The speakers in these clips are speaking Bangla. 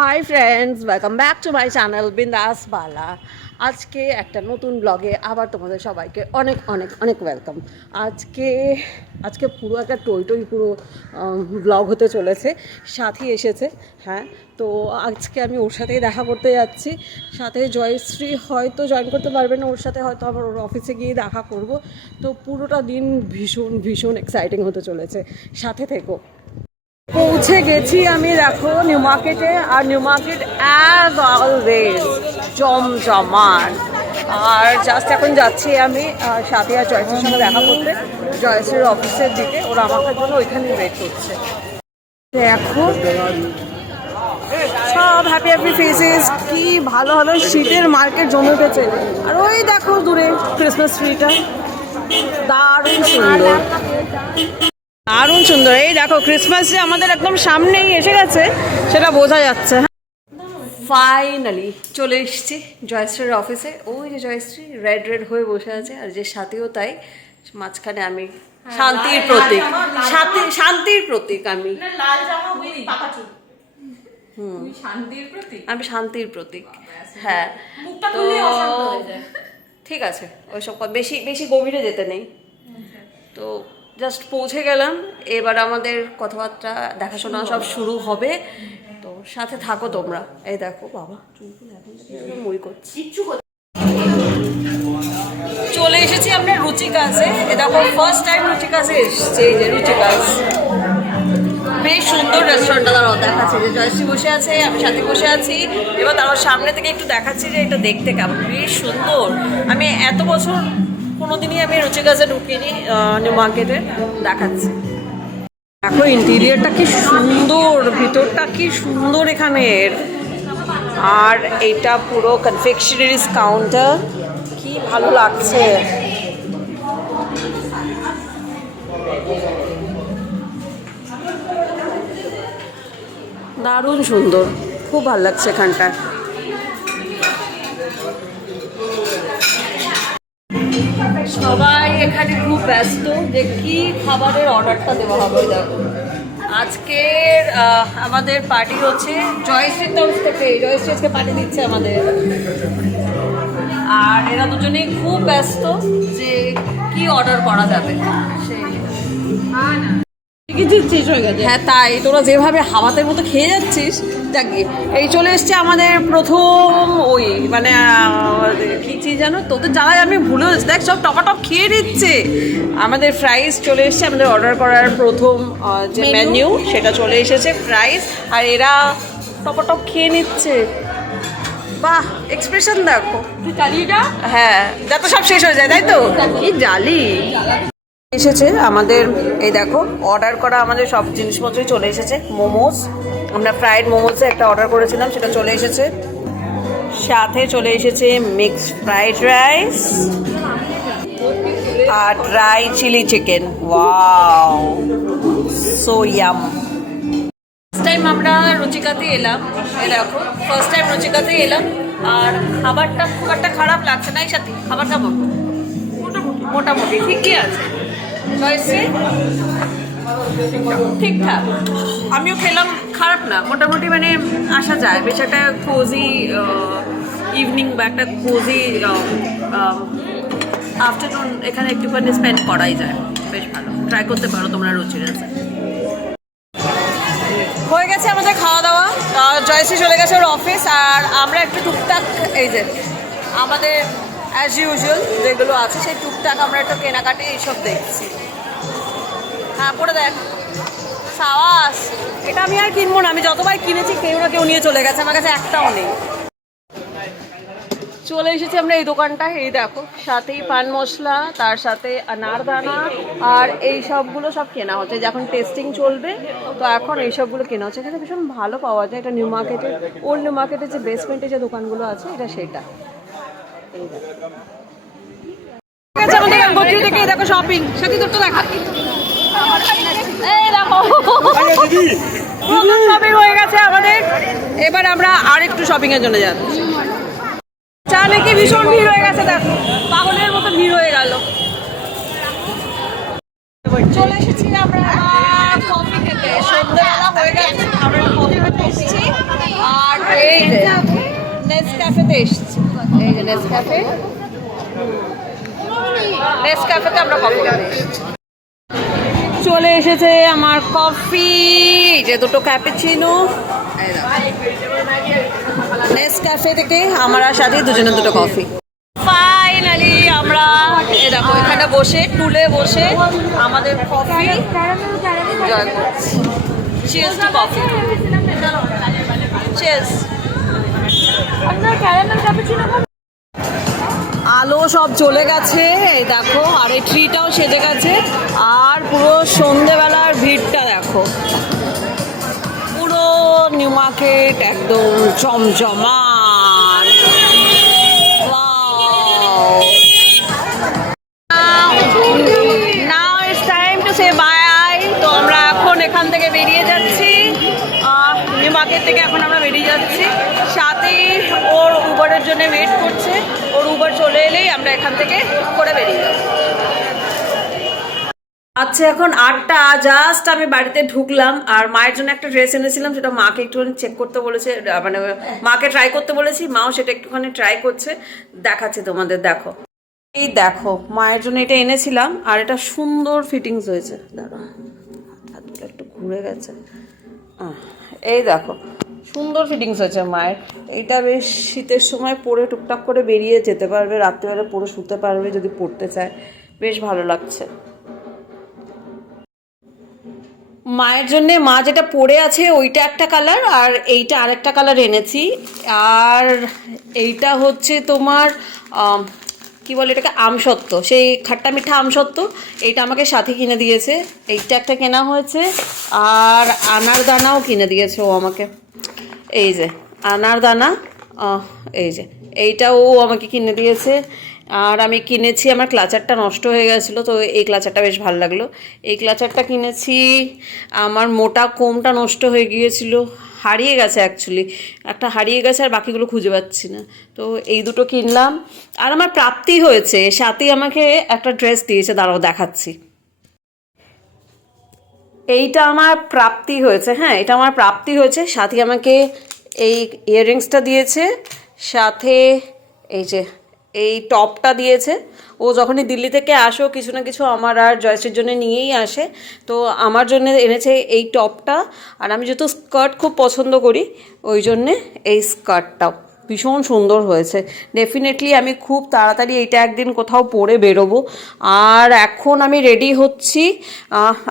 Hi friends, welcome back to my channel বিন্দাস বালা। আজকে একটা নতুন ব্লগে আবার তোমাদের সবাইকে অনেক অনেক অনেক ওয়েলকাম। আজকে পুরো একটা টই পুরো ব্লগ হতে চলেছে। সাথী এসেছে, হ্যাঁ, তো আজকে আমি ওর সাথেই দেখা করতে যাচ্ছি। সাথে জয়শ্রী হয়তো জয়েন করতে পারবে না, ওর সাথে হয়তো আবার ওর অফিসে গিয়ে দেখা করব। তো পুরোটা দিন ভীষণ ভীষণ এক্সাইটিং হতে চলেছে, সাথে থেকো। পৌঁছে গেছি আমি, দেখো, নিউ মার্কেটে। আর নিউ মার্কেট অ্যাজ অলওয়েজ জমজমাট। আর জাস্ট এখন যাচ্ছি আমি সাথী আর জয়শ্রীর সঙ্গে দেখা করতে, জয়শ্রীর অফিসের দিকে। ওরা আমাকে জন্য ওইখানেই ওয়েট করছে। দেখো সব হ্যাপি হ্যাপি ফেসেস, কি ভালো ভালো শীতের মার্কেট জমে উঠেছে। আর ওই দেখো দূরে ক্রিসমাস ট্রিটা, দারুণ সুন্দর দারুণ সুন্দর। এই দেখো ক্রিসমাস যে আমাদের একদম সামনেই এসে গেছে সেটা বোঝা যাচ্ছে। ফাইনালি চলে এসেছি জয়শ্রীর অফিসে। ওই যে জয়শ্রী রেড হয়ে বসে আছে, আর যে সাথীও তাই। মাঝখানে আমি শান্তির প্রতীক, শান্তির প্রতীক আমি। আমি শান্তির প্রতীক, হ্যাঁ। তো ঠিক আছে, ওইসব বেশি বেশি গভীরে যেতে নেই। তো জাস্ট পৌঁছে গেলাম, এবার আমাদের কথাবার্তা দেখাশোনা সব শুরু হবে। তো সাথে থাকো তোমরা। এই দেখো বাবা চুলগুলো এখন থেকে মই করছি। চলে এসেছি আমরা রুচিকাজে। এ দেখো ফার্স্ট টাইম রুচিকাজে এসেছি। এই যে রুচিকাজ, বেশ সুন্দর রেস্টুরেন্টটা। তারাও দেখাচ্ছে যে জয়শ্রী বসে আছে, আমি সাথে বসে আছি। এবার তার সামনে থেকে একটু দেখাচ্ছি যে এটা দেখতে কেমন, বেশ সুন্দর। আমি এত বছর কোনোদিনই আমি রুচিকাজে ঢুকিনি নিউ মার্কেটে, দেখাচ্ছি। দেখো ইন্টেরিয়রটা কি সুন্দর, ভিতরটা কি সুন্দর এখানের। আর এটা পুরো কনফেকশনারিজ কাউন্টার, কি ভালো লাগছে। দারুণ সুন্দর, খুব ভালো লাগছে এখানটা। সবাই এখানে খুব ব্যস্ত যে কি খাবারের অর্ডারটা দেওয়া হবে। দেখো আজকের আমাদের পার্টি হচ্ছে জয়শ্রীর তরফ থেকে। জয়শ্রী আজকে পার্টি দিচ্ছে আমাদের। আর এরা দুজনেই খুব ব্যস্ত যে কি অর্ডার করা যাবে সেই। হ্যাঁ তাই, তোরা যেভাবে হাওয়াতের মতো খেয়ে যাচ্ছিস। যাকে এই চলে এসছে আমাদের প্রথম ওই মানে কি চিজ জানো, তোদের জ্বালায় আমি ভুলে যাচ্ছি। দেখ সব টপাটপ খেয়ে নিচ্ছে। আমাদের ফ্রাইস চলে এসছে, আমাদের অর্ডার করার প্রথম যে মেনু সেটা চলে এসেছে, ফ্রাইস। আর এরা টপাটপ খেয়ে নিচ্ছে। বাহ, এক্সপ্রেশন দেখো। হ্যাঁ, যাতে সব শেষ হয়ে যায়, তাই তো। কি জালি এসেছে আমাদের। এই দেখো অর্ডার করা আমাদের সব জিনিসপত্রই চলে এসেছে। মোমোস, আমরা ফ্রাইড মোমোসে একটা অর্ডার করেছিলাম, সেটা চলে এসেছে। সাথে চলে এসেছে মিক্সড ফ্রাইড রাইস আর dry chilli chicken. Wow, so yum. First time আমরা রুচিকাতে এলাম। এই দেখো ফার্স্ট টাইম রুচিকাতে এলাম। আর খাবারটা খুব একটা খারাপ লাগছে না। এই সাথে খাবার কেমন? মোটামুটি ঠিকই আছে। ঠিকঠাক, আমিও খেলাম, খারাপ না, মোটামুটি মানে আসা যায়। বেশ একটা কোজি ইভিনিং বা একটা কোজি আফটারনুন এখানে একটুখানি স্পেন্ড করাই যায়। বেশ ভালো, ট্রাই করতে পারো তোমরা রুচির। হয়ে গেছে আমাদের খাওয়া দাওয়া। জয়শ্রী চলে গেছে ওর অফিস, আর আমরা একটু টুকটাক এই যে আমাদের অ্যাজ ইউজুয়াল যেগুলো আছে সেই টুকটাক আমরা একটু কেনাকাটি এইসব দেখছি। হ্যাঁ পরে দেখ সাওয়াস, এটা আমি আর কিনবো না। আমি যতবার কিনেছি কেউ না কেউ নিয়ে চলে গেছে, আমার কাছে একটাও নেই। চলে এসেছি আমরা এই দোকানটায়। এই দেখো সাথেই পান মশলা, তার সাথে আনারদানা আর এই সবগুলো সব কেনা হচ্ছে। যখন টেস্টিং চলবে তো এখন এই সবগুলো কেনা হচ্ছে। এখানে ভীষণ ভালো পাওয়া যায়। এটা নিউ মার্কেটের, ওল্ড নিউ মার্কেটের যে বেসমেন্টে যে দোকানগুলো আছে এটা সেটা। এই দেখো আমাদের গঙ্গোত্রী থেকে এই দেখো শপিং। সাথে তোর তো দেখা, এই দেখো শপিং হয়ে গেছে আমাদের। এবার আমরা আর একটু শপিং এর জন্য যাচ্ছি। চা নাকি ভীষণ ভিড় হয়ে গেছে, দেখো পাগলের মতো ভিড় হয়ে গেল। চলে এসেছি আমরা কফি খেতে। সন্ধ্যাবেলা হয়ে গেছে, আমরা কফি খেতে এসেছি। আর নেসক্যাফেতে এসেছি। এই যে নেসক্যাফে, নেসক্যাফেতে আমরা কফি এসেছি। চলে এসেছে আমার কফি, যে দুটো ক্যাপুচিনো নেসক্যাফে থেকে, আমার আর সাথে দুজনের দুটো কফি। ফাইনালি আমরা দেখো এখানে বসে টুলে বসে আমাদের কফি এনজয় করছি। Cheers to coffee, cheers. আলো সব চলে গেছে, এই দেখো, আর এই ট্রিটাও সেজে গেছে, আর পুরো সন্ধেবেলার ভিড়টা দেখো, পুরো নিউ মার্কেট একদম চমচমান। Now it's time to say bye. তো আমরা এখন এখান থেকে বেরিয়ে যাচ্ছি, নিউ মার্কেট থেকে এখন আমরা বেরিয়ে যাচ্ছি। সাথেই ওর উবারের জন্য ওয়েট করছে, ওর উবার চলে এলেই আমরা এখান থেকে করে বেরিয়ে যাব। আচ্ছা এখন 8টা, জাস্ট আমি বাড়িতে ঢুকলাম, আর মায়ের জন্য একটা ড্রেস এনেছিলাম, সেটা মাকে একটুখানি চেক করতে বলেছে, মানে মাকে ট্রাই করতে বলেছি, মাও সেটা একটুখানি ট্রাই করছে, দেখাচ্ছি তোমাদের। দেখো, এই দেখো মায়ের জন্য এটা এনেছিলাম, আর এটা সুন্দর ফিটিংস হয়েছে। দাঁড়া, হাতটা একটু ঘুরে গেছে। এই দেখো সুন্দর ফিটিংস হয়েছে মায়ের। এইটা বেশ শীতের সময় পরে টুকটাক করে বেরিয়ে যেতে পারবে, রাত্রিবেলা পরে শুতে পারবে যদি পড়তে চায়, বেশ ভালো লাগছে। মায়ের জন্যে মা যেটা পরে আছে ওইটা একটা কালার, আর এইটা আরেকটা কালার এনেছি। আর এইটা হচ্ছে তোমার কি বলে এটাকে, আমসত্ত্ব, সেই খাট্টা মিঠা আমসত্ত্ব, এইটা আমাকে সাথে কিনে দিয়েছে। এইটা একটা কেনা হয়েছে, আর আনার দানাও কিনে দিয়েছে ও আমাকে। এই যে আনার দানা, এই যে এইটাও আমাকে কিনে দিয়েছে। আর আমি কিনেছি, আমার ক্লাচারটা নষ্ট হয়ে গেছিলো, তো এই ক্লাচারটা বেশ ভালো লাগলো। এই ক্লাচারটা কিনেছি। আমার মোটা কোমটা নষ্ট হয়ে গিয়েছিল, হারিয়ে গেছে অ্যাকচুয়ালি, একটা হারিয়ে গেছে, আর বাকিগুলো খুঁজে পাচ্ছি না, তো এই দুটো কিনলাম। আর আমার প্রাপ্তি হয়েছে, সাথেই আমাকে একটা ড্রেস দিয়েছে, দাঁড়াও দেখাচ্ছি। এইটা আমার প্রাপ্তি হয়েছে, হ্যাঁ এটা আমার প্রাপ্তি হয়েছে। সাথে আমাকে এই ইয়াররিংসটা দিয়েছে, সাথে এই যে এই টপটা দিয়েছে। ও যখনই দিল্লি থেকে আসো কিছু না কিছু আমার আর জয়শ্রীর জন্য নিয়েই আসে, তো আমার জন্য এনেছে এই টপটা। আর আমি যেহেতু স্কার্ট খুব পছন্দ করি, ওই জন্যে এই স্কার্টটাও ভীষণ সুন্দর হয়েছে। ডেফিনেটলি আমি খুব তাড়াতাড়ি এইটা একদিন কোথাও পরে বেরোবো। আর এখন আমি রেডি হচ্ছি,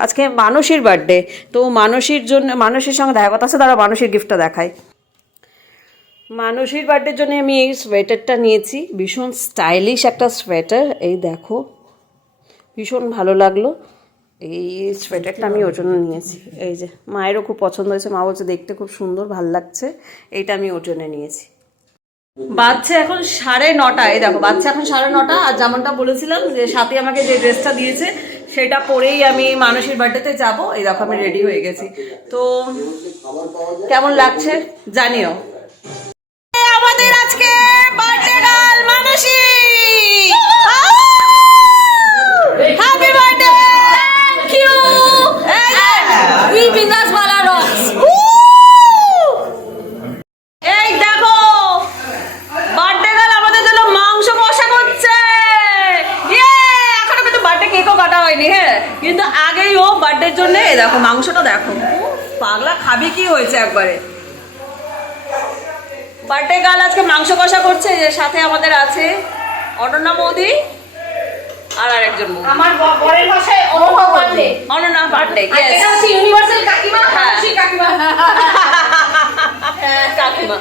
আজকে মানসীর বার্থডে, তো মানসীর জন্য, মানসীর সঙ্গে দেখা কথা আছে, তারা মানসীর গিফটটা দেখায়। মানসীর বার্থডের জন্য আমি এই সোয়েটারটা নিয়েছি, ভীষণ স্টাইলিশ একটা সোয়েটার, এই দেখো ভীষণ ভালো লাগলো। এই সোয়েটারটা আমি ওর জন্য নিয়েছি। এই যে মায়েরও খুব পছন্দ হয়েছে, মা বলছে দেখতে খুব সুন্দর, ভাল লাগছে, এইটা আমি ওর জন্য নিয়েছি। বাচ্চা এখন 9:30, এই দেখো বাচ্চা এখন 9:30। আর যেমনটা বলেছিলাম যে সাথে আমাকে যে ড্রেসটা দিয়েছে সেটা পরেই আমি মানসীর বার্থডেতে যাব। এই দেখো আমি রেডি হয়ে গেছি, তো কেমন লাগছে জানিও। আমাদের আজকে birthday girl Mansi, happy birthday, thank you. We বিন্দাস वाला রক্স। এই দেখো বার্থডে গার্ল আমাদের জন্য মাংস কষা করছে, ইয়ে। এখনো কিন্তু বার্থডে কেকও কাটা হয়নি, হ্যাঁ, কিন্তু আগেই ও বার্থডের জন্য এই দেখো মাংসটা দেখো, পাগলা খাবি কি হয়েছে একবারে। বার্থডে গার্ল আজকে মাংস কষা করছে, যে সাথে আমাদের আছে অনন্যা বৌদি আর আরেকজন বৌদি, আমার বরের ভাষায় অনন্যা বার্থডে, অনন্যা বার্থডে, এটা হচ্ছে ইউনিভার্সাল কাকিমা, খুশি কাকিমা, কাকিমা।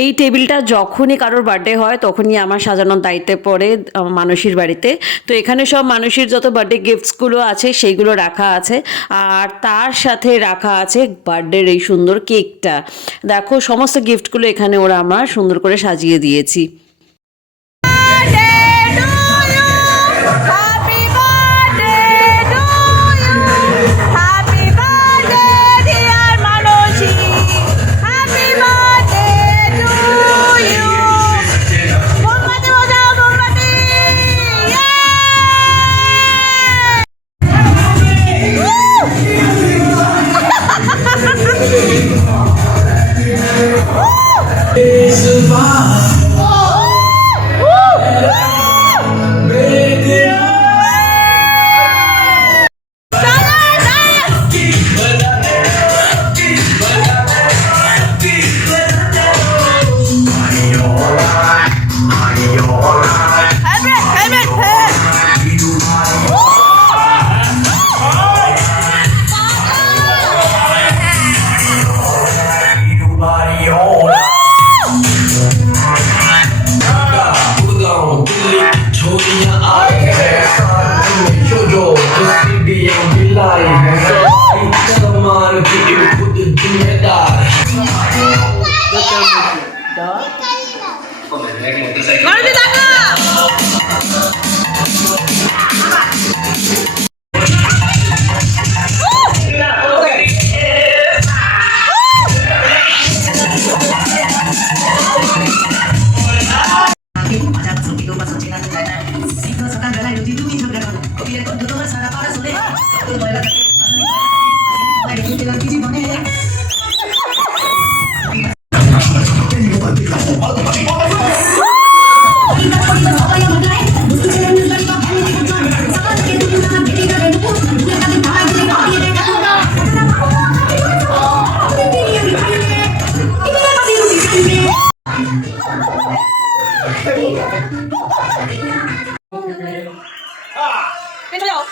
এই টেবিলটা যখনই কারোর বার্থডে হয় তখনই আমার সাজানোর দায়িত্বে পড়ে মানসীর বাড়িতে। তো এখানে সব মানসীর যত বার্থডে গিফটসগুলো আছে সেইগুলো রাখা আছে, আর তার সাথে রাখা আছে বার্থডের এই সুন্দর কেকটা। দেখো সমস্ত গিফটগুলো এখানে ওরা আমার সুন্দর করে সাজিয়ে দিয়েছি। মারুতি টাকা পেছনে যাও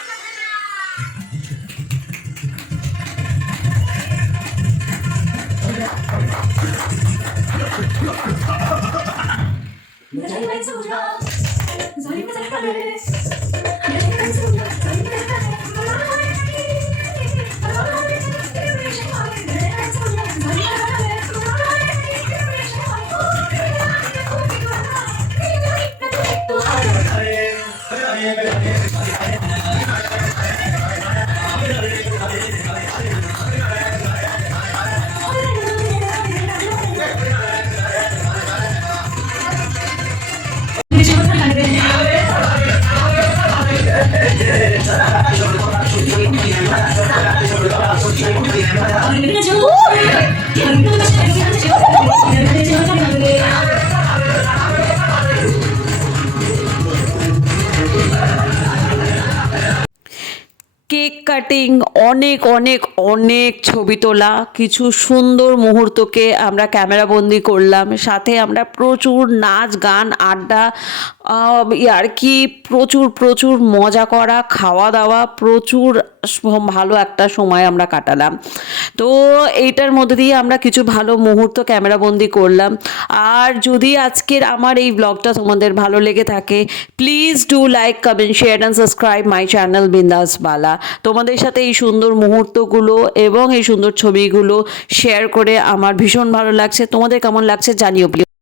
কেক কাটিং, অনেক অনেক অনেক ছবি তোলা, কিছু সুন্দর মুহূর্তকে আমরা ক্যামেরাবন্দি করলাম। সাথে আমরা প্রচুর নাচ গান আড্ডা ইয়ার্কি, প্রচুর প্রচুর মজা করা, খাওয়া দাওয়া, প্রচুর ভালো একটা সময় আমরা কাটালাম। তো এইটার মধ্যে দিয়ে আমরা কিছু ভালো মুহূর্ত ক্যামেরাবন্দি করলাম। আর যদি আজকের আমার এই ব্লগটা তোমাদের ভালো লেগে থাকে, please do like, comment, share and subscribe my channel বিন্দাস বালা। তোমাদের সাথে এই সুন্দর মুহূর্তগুলো এবং এই সুন্দর ছবিগুলো শেয়ার করে আমার ভীষণ ভালো লাগছে। তোমাদের কেমন লাগছে জানিও প্লিজ।